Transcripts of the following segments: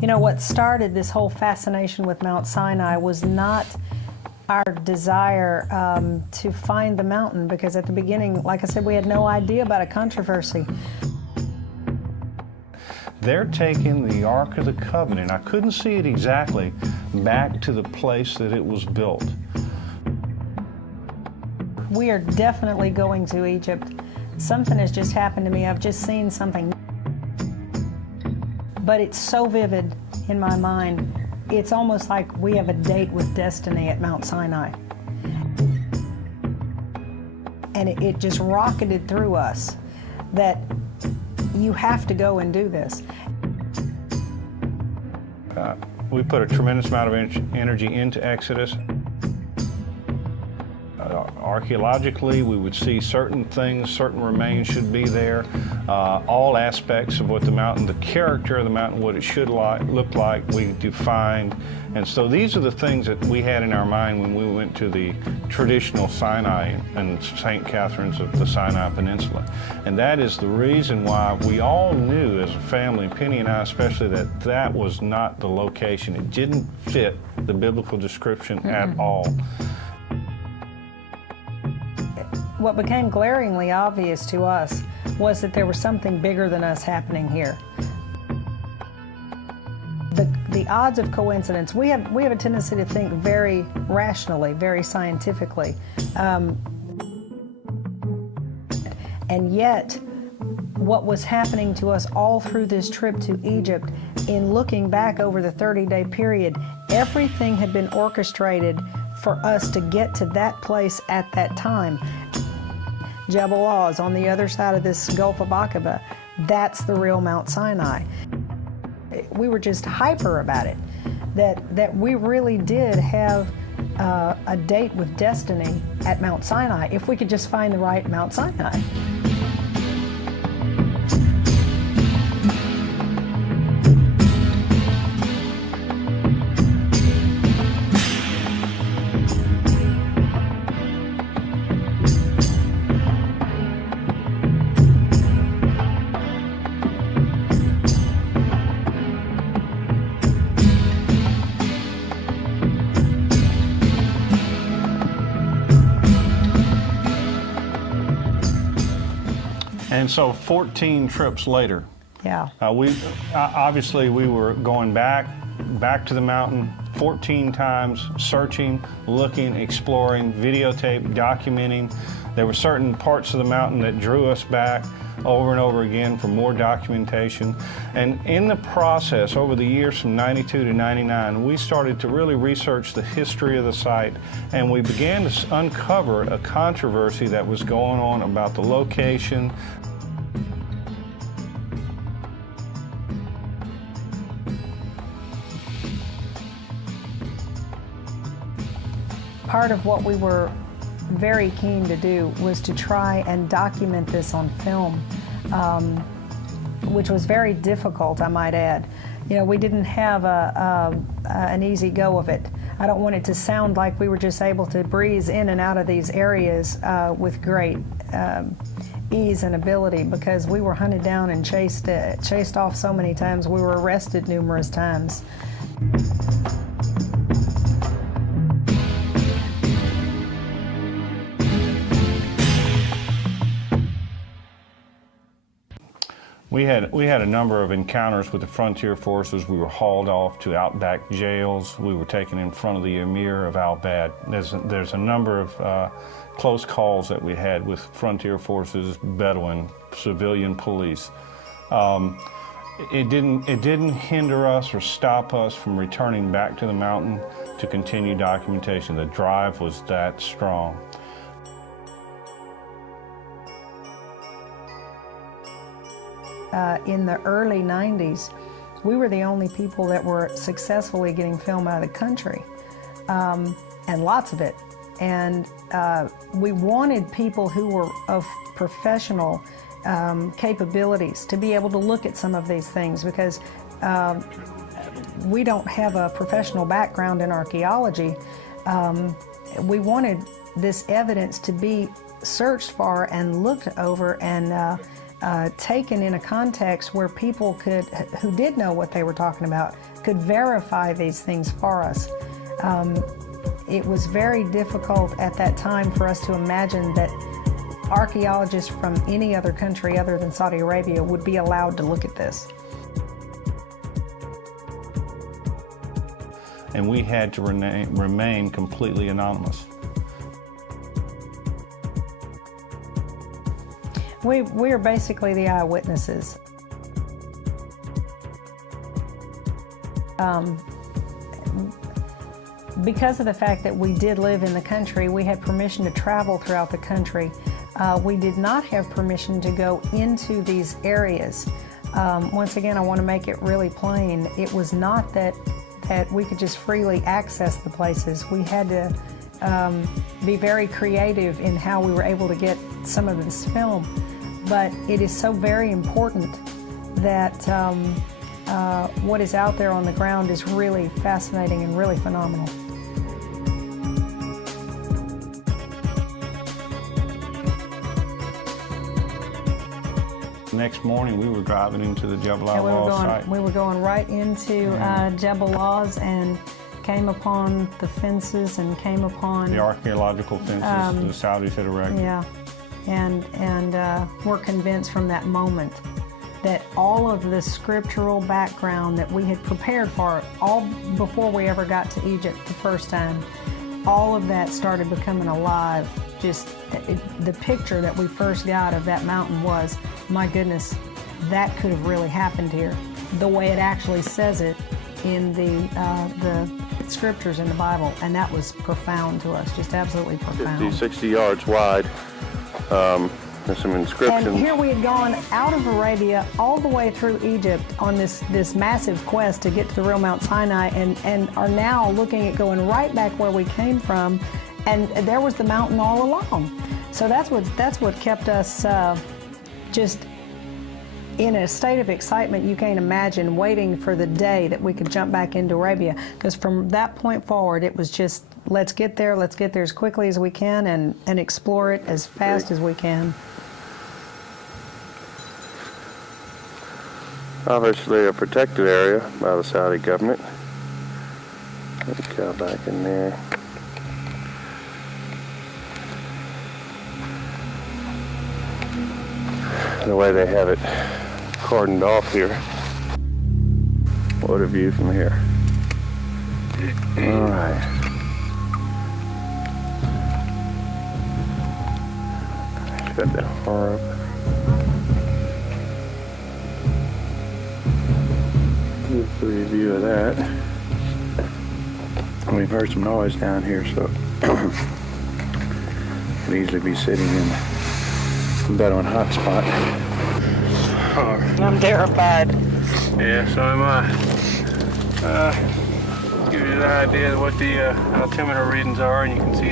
You know, what started this whole fascination with Mount Sinai was not our desire to find the mountain, because at the beginning, like I said, we had no idea about a controversy. They're taking the Ark of the Covenant, I couldn't see it exactly, back to the place that it was built. We are definitely going to Egypt. Something has just happened to me. I've just seen something. But it's so vivid in my mind. It's almost like we have a date with destiny at Mount Sinai. And it just rocketed through us that you have to go and do this. We put a tremendous amount of energy into Exodus. Archaeologically, we would see certain things, certain remains should be there, all aspects of what the mountain, the character of the mountain, what it should look like, we defined. And so these are the things that we had in our mind when we went to the traditional Sinai and St. Catherine's of the Sinai Peninsula. And that is the reason why we all knew as a family, Penny and I especially, that that was not the location. It didn't fit the biblical description at all. What became glaringly obvious to us was that there was something bigger than us happening here. The odds of coincidence, we have a tendency to think very rationally, very scientifically. And yet, what was happening to us all through this trip to Egypt, in looking back over the 30-day period, everything had been orchestrated for us to get to that place at that time. Jebel Oz on the other side of this Gulf of Aqaba, that's the real Mount Sinai. We were just hyper about it, that we really did have a date with destiny at Mount Sinai if we could just find the right Mount Sinai. And so 14 trips later, obviously we were going back to the mountain 14 times, searching, looking, exploring, videotape, documenting. There were certain parts of the mountain that drew us back over and over again for more documentation. And in the process, over the years from 92 to 99, we started to really research the history of the site, and we began to uncover a controversy that was going on about the location. Part of what we were very keen to do was to try and document this on film, which was very difficult, I might add. You know, we didn't have an easy go of it. I don't want it to sound like we were just able to breeze in and out of these areas with great ease and ability, because we were hunted down and chased off so many times. We were arrested numerous times. We had a number of encounters with the frontier forces. We were hauled off to outback jails. We were taken in front of the emir of Al-Bad. There's a number of close calls that we had with frontier forces, Bedouin, civilian police. It didn't hinder us or stop us from returning back to the mountain to continue documentation. The drive was that strong. in the early 90s, we were the only people that were successfully getting film out of the country, and lots of it. And we wanted people who were of professional capabilities to be able to look at some of these things, because we don't have a professional background in archaeology. We wanted this evidence to be searched for and looked over and taken in a context where people who did know what they were talking about could verify these things for us. It was very difficult at that time for us to imagine that archaeologists from any other country other than Saudi Arabia would be allowed to look at this. And we had to remain completely anonymous. We are basically the eyewitnesses. Because of the fact that we did live in the country, we had permission to travel throughout the country. We did not have permission to go into these areas. Once again, I want to make it really plain. It was not that we could just freely access the places. We had to be very creative in how we were able to get some of this film. But it is so very important that what is out there on the ground is really fascinating and really phenomenal. The next morning, we were driving into the Jebel al site. We were going right into Jebel Al and came upon the fences and came upon the archaeological fences the Saudis had erected. Yeah, and we're convinced from that moment that all of the scriptural background that we had prepared for, all before we ever got to Egypt the first time, all of that started becoming alive. Just the picture that we first got of that mountain was, my goodness, that could have really happened here. The way it actually says it in the scriptures in the Bible, and that was profound to us, just absolutely profound. 50, 60 yards wide. There's some inscriptions. And here we had gone out of Arabia all the way through Egypt on this massive quest to get to the real Mount Sinai, and are now looking at going right back where we came from, and there was the mountain all along. So that's what kept us just in a state of excitement you can't imagine, waiting for the day that we could jump back into Arabia. Because from that point forward, it was just, let's get there as quickly as we can and explore it as fast as we can. Obviously a protected area by the Saudi government. Let's go back in there. The way they have it cordoned off here. What a view from here. All right. Got that far up. Good preview of that. We've heard some noise down here, so could easily be sitting in a Bedouin hotspot. I'm terrified. Yeah, so am I. Give you an idea of what the altimeter readings are, and you can see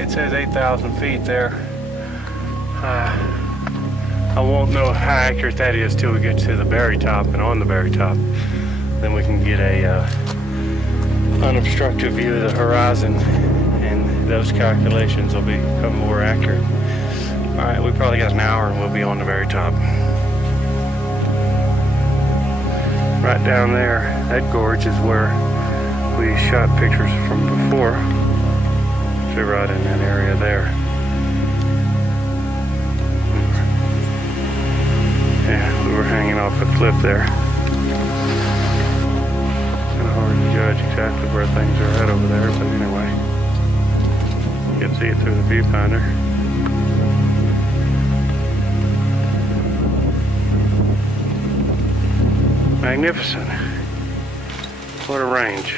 it says 8,000 feet there. I won't know how accurate that is till we get to the very top, and on the very top, then we can get a unobstructed view of the horizon, and those calculations will become more accurate. All right, we probably got an hour and we'll be on the very top. Right down there, that gorge is where we shot pictures from before. So right in that area there. Yeah, we were hanging off a cliff there. Kind of hard to judge exactly where things are at over there, but anyway, you can see it through the viewfinder. Magnificent. What a range.